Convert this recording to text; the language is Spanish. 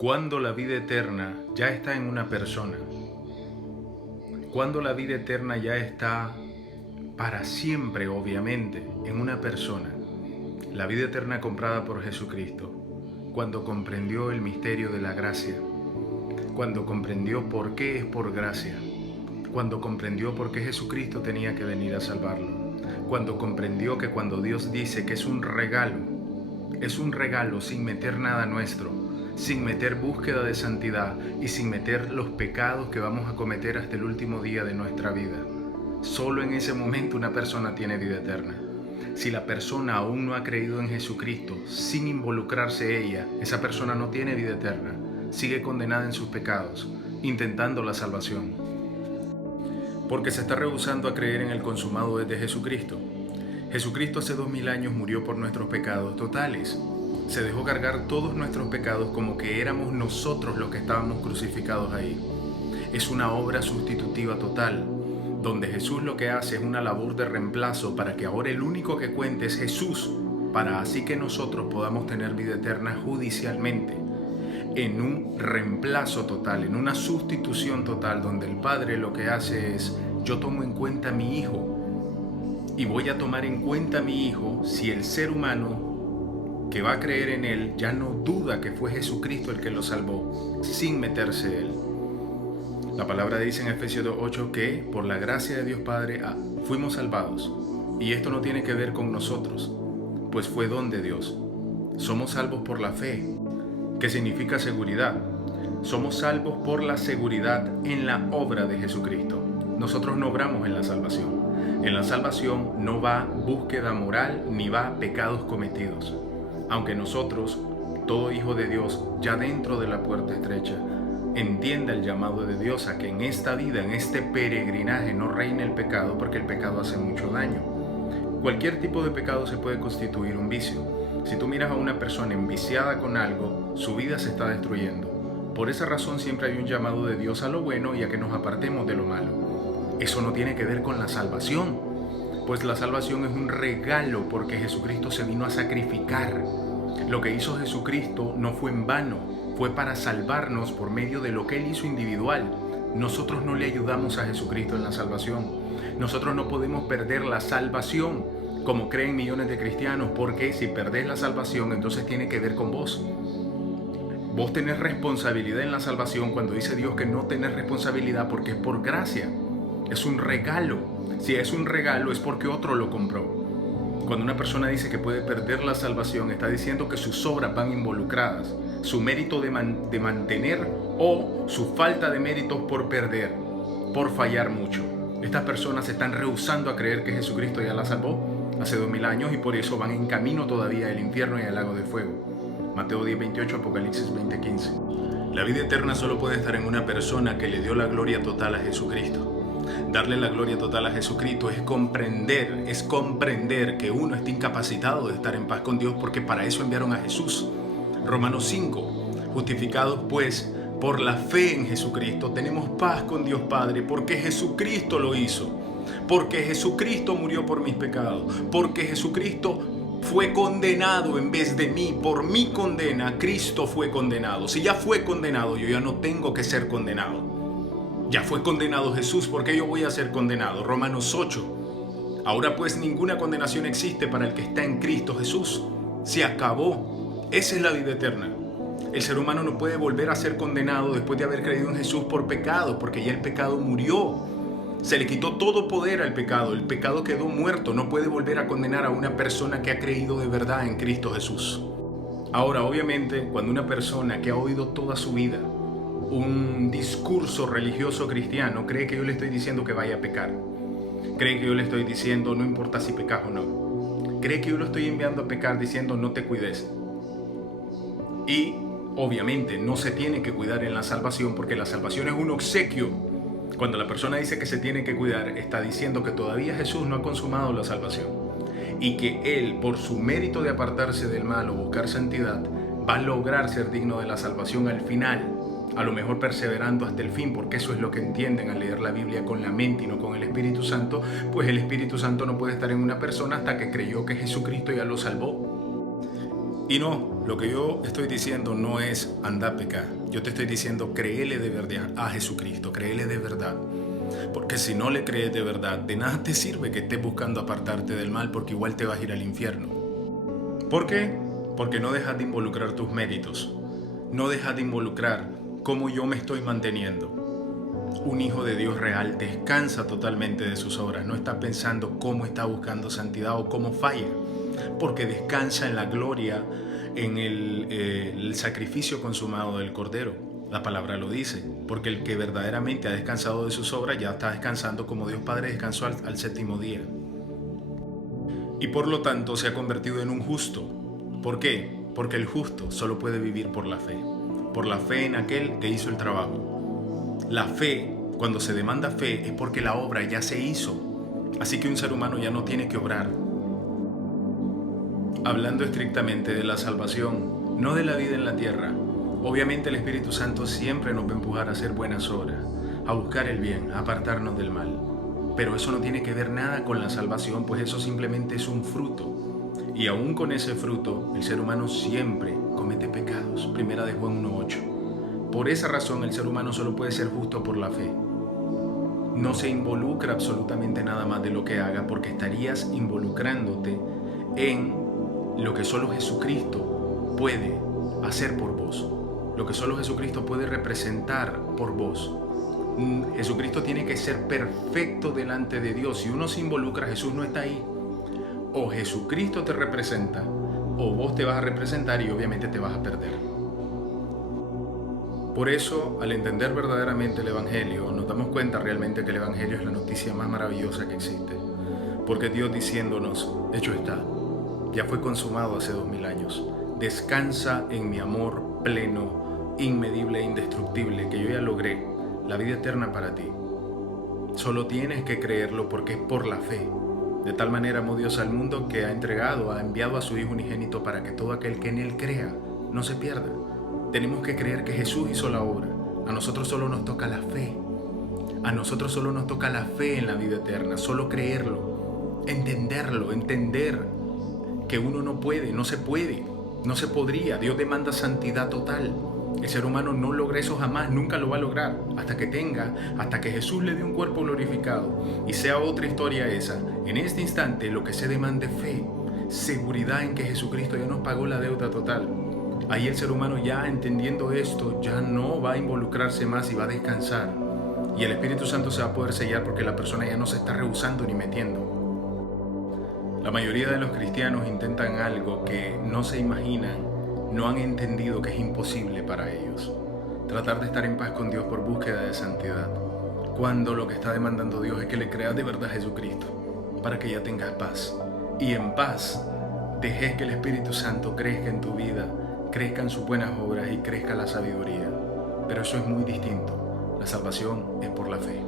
Cuando la vida eterna ya está en una persona, cuando la vida eterna ya está para siempre, obviamente, en una persona, la vida eterna comprada por Jesucristo, cuando comprendió el misterio de la gracia, cuando comprendió por qué es por gracia, cuando comprendió por qué Jesucristo tenía que venir a salvarlo, cuando comprendió que cuando Dios dice que es un regalo sin meter nada nuestro, sin meter búsqueda de santidad y sin meter los pecados que vamos a cometer hasta el último día de nuestra vida. Solo en ese momento una persona tiene vida eterna. Si la persona aún no ha creído en Jesucristo, sin involucrarse ella, esa persona no tiene vida eterna. Sigue condenada en sus pecados, intentando la salvación. Porque se está rehusando a creer en el consumado de Jesucristo. Jesucristo hace 2000 años murió por nuestros pecados totales. Se dejó cargar todos nuestros pecados como que éramos nosotros los que estábamos crucificados ahí. Es una obra sustitutiva total, donde Jesús lo que hace es una labor de reemplazo para que ahora el único que cuente es Jesús, para así que nosotros podamos tener vida eterna judicialmente, en un reemplazo total, en una sustitución total, donde el Padre lo que hace es: yo tomo en cuenta a mi Hijo, y voy a tomar en cuenta a mi Hijo si el ser humano que va a creer en Él ya no duda que fue Jesucristo el que lo salvó, sin meterse Él. La palabra dice en Efesios 2:8 que por la gracia de Dios Padre fuimos salvados. Y esto no tiene que ver con nosotros, pues fue don de Dios. Somos salvos por la fe, que significa seguridad. Somos salvos por la seguridad en la obra de Jesucristo. Nosotros no obramos en la salvación. En la salvación no va búsqueda moral ni va pecados cometidos. Aunque nosotros, todo hijo de Dios, ya dentro de la puerta estrecha, entienda el llamado de Dios a que en esta vida, en este peregrinaje, no reine el pecado, porque el pecado hace mucho daño. Cualquier tipo de pecado se puede constituir un vicio. Si tú miras a una persona enviciada con algo, su vida se está destruyendo. Por esa razón siempre hay un llamado de Dios a lo bueno y a que nos apartemos de lo malo. Eso no tiene que ver con la salvación, pues la salvación es un regalo porque Jesucristo se vino a sacrificar. Lo que hizo Jesucristo no fue en vano, fue para salvarnos por medio de lo que Él hizo individual. Nosotros no le ayudamos a Jesucristo en la salvación. Nosotros no podemos perder la salvación, como creen millones de cristianos, porque si perdés la salvación, entonces tiene que ver con vos. Vos tenés responsabilidad en la salvación cuando dice Dios que no tenés responsabilidad porque es por gracia. Es un regalo. Si es un regalo es porque otro lo compró. Cuando una persona dice que puede perder la salvación, está diciendo que sus obras van involucradas, su mérito de mantener o su falta de méritos por perder, por fallar mucho. Estas personas se están rehusando a creer que Jesucristo ya la salvó hace 2000 años y por eso van en camino todavía al infierno y al lago de fuego. Mateo 10:28, Apocalipsis 20:15. La vida eterna solo puede estar en una persona que le dio la gloria total a Jesucristo. Darle la gloria total a Jesucristo es comprender que uno está incapacitado de estar en paz con Dios, porque para eso enviaron a Jesús. Romanos 5, justificados pues por la fe en Jesucristo, tenemos paz con Dios Padre, porque Jesucristo lo hizo, porque Jesucristo murió por mis pecados, porque Jesucristo fue condenado en vez de mí. Por mi condena, Cristo fue condenado. Si ya fue condenado, yo ya no tengo que ser condenado. Ya fue condenado Jesús, ¿por qué yo voy a ser condenado? Romanos 8. Ahora pues ninguna condenación existe para el que está en Cristo Jesús. Se acabó. Esa es la vida eterna. El ser humano no puede volver a ser condenado después de haber creído en Jesús por pecado, porque ya el pecado murió. Se le quitó todo poder al pecado. El pecado quedó muerto. No puede volver a condenar a una persona que ha creído de verdad en Cristo Jesús. Ahora, obviamente, cuando una persona que ha oído toda su vida un discurso religioso cristiano cree que yo le estoy diciendo que vaya a pecar, cree que yo le estoy diciendo no importa si pecas o no, cree que yo lo estoy enviando a pecar diciendo no te cuides. Y obviamente no se tiene que cuidar en la salvación, porque la salvación es un obsequio. Cuando la persona dice que se tiene que cuidar, está diciendo que todavía Jesús no ha consumado la salvación y que Él, por su mérito de apartarse del mal o buscar santidad, va a lograr ser digno de la salvación al final, a lo mejor perseverando hasta el fin, porque eso es lo que entienden al leer la Biblia con la mente y no con el Espíritu Santo, pues el Espíritu Santo no puede estar en una persona hasta que creyó que Jesucristo ya lo salvó. Y no, lo que yo estoy diciendo no es anda a pecar. Yo te estoy diciendo créele de verdad a Jesucristo, créele de verdad. Porque si no le crees de verdad, de nada te sirve que estés buscando apartarte del mal, porque igual te vas a ir al infierno. ¿Por qué? Porque no dejas de involucrar tus méritos. No dejas de involucrar cómo yo me estoy manteniendo. Un hijo de Dios real descansa totalmente de sus obras. No está pensando cómo está buscando santidad o cómo falla. Porque descansa en la gloria, en el sacrificio consumado del Cordero. La palabra lo dice, porque el que verdaderamente ha descansado de sus obras ya está descansando como Dios Padre descansó al séptimo día. Y por lo tanto se ha convertido en un justo. ¿Por qué? Porque el justo solo puede vivir por la fe en aquel que hizo el trabajo. La fe, cuando se demanda fe, es porque la obra ya se hizo. Así que un ser humano ya no tiene que obrar. Hablando estrictamente de la salvación, no de la vida en la tierra, obviamente el Espíritu Santo siempre nos va a empujar a hacer buenas obras, a buscar el bien, a apartarnos del mal. Pero eso no tiene que ver nada con la salvación, pues eso simplemente es un fruto. Y aún con ese fruto, el ser humano siempre comete pecados. Primera de Juan 1:8. Por esa razón, el ser humano solo puede ser justo por la fe. No se involucra absolutamente nada más de lo que haga, porque estarías involucrándote en lo que solo Jesucristo puede hacer por vos, lo que solo Jesucristo puede representar por vos. Jesucristo tiene que ser perfecto delante de Dios. Si uno se involucra, Jesús no está ahí. O Jesucristo te representa, o vos te vas a representar y obviamente te vas a perder. Por eso, al entender verdaderamente el Evangelio, nos damos cuenta realmente que el Evangelio es la noticia más maravillosa que existe. Porque Dios diciéndonos, hecho está, ya fue consumado hace 2000 años. Descansa en mi amor pleno, inmedible e indestructible, que yo ya logré, la vida eterna para ti. Solo tienes que creerlo porque es por la fe. De tal manera amó Dios al mundo que ha enviado a su Hijo unigénito para que todo aquel que en Él crea no se pierda. Tenemos que creer que Jesús hizo la obra. A nosotros solo nos toca la fe. A nosotros solo nos toca la fe en la vida eterna. Solo creerlo, entenderlo, entender que uno no puede, no se puede, no se podría. Dios demanda santidad total. El ser humano no logra eso jamás, nunca lo va a lograr, hasta que Jesús le dé un cuerpo glorificado. Y sea otra historia esa. En este instante lo que se demanda es fe, seguridad en que Jesucristo ya nos pagó la deuda total. Ahí el ser humano ya entendiendo esto, ya no va a involucrarse más y va a descansar. Y el Espíritu Santo se va a poder sellar porque la persona ya no se está rehusando ni metiendo. La mayoría de los cristianos intentan algo que no se imaginan, no han entendido que es imposible para ellos. Tratar de estar en paz con Dios por búsqueda de santidad, cuando lo que está demandando Dios es que le creas de verdad a Jesucristo, para que ya tengas paz. Y en paz, dejes que el Espíritu Santo crezca en tu vida, crezcan sus buenas obras y crezca la sabiduría. Pero eso es muy distinto. La salvación es por la fe.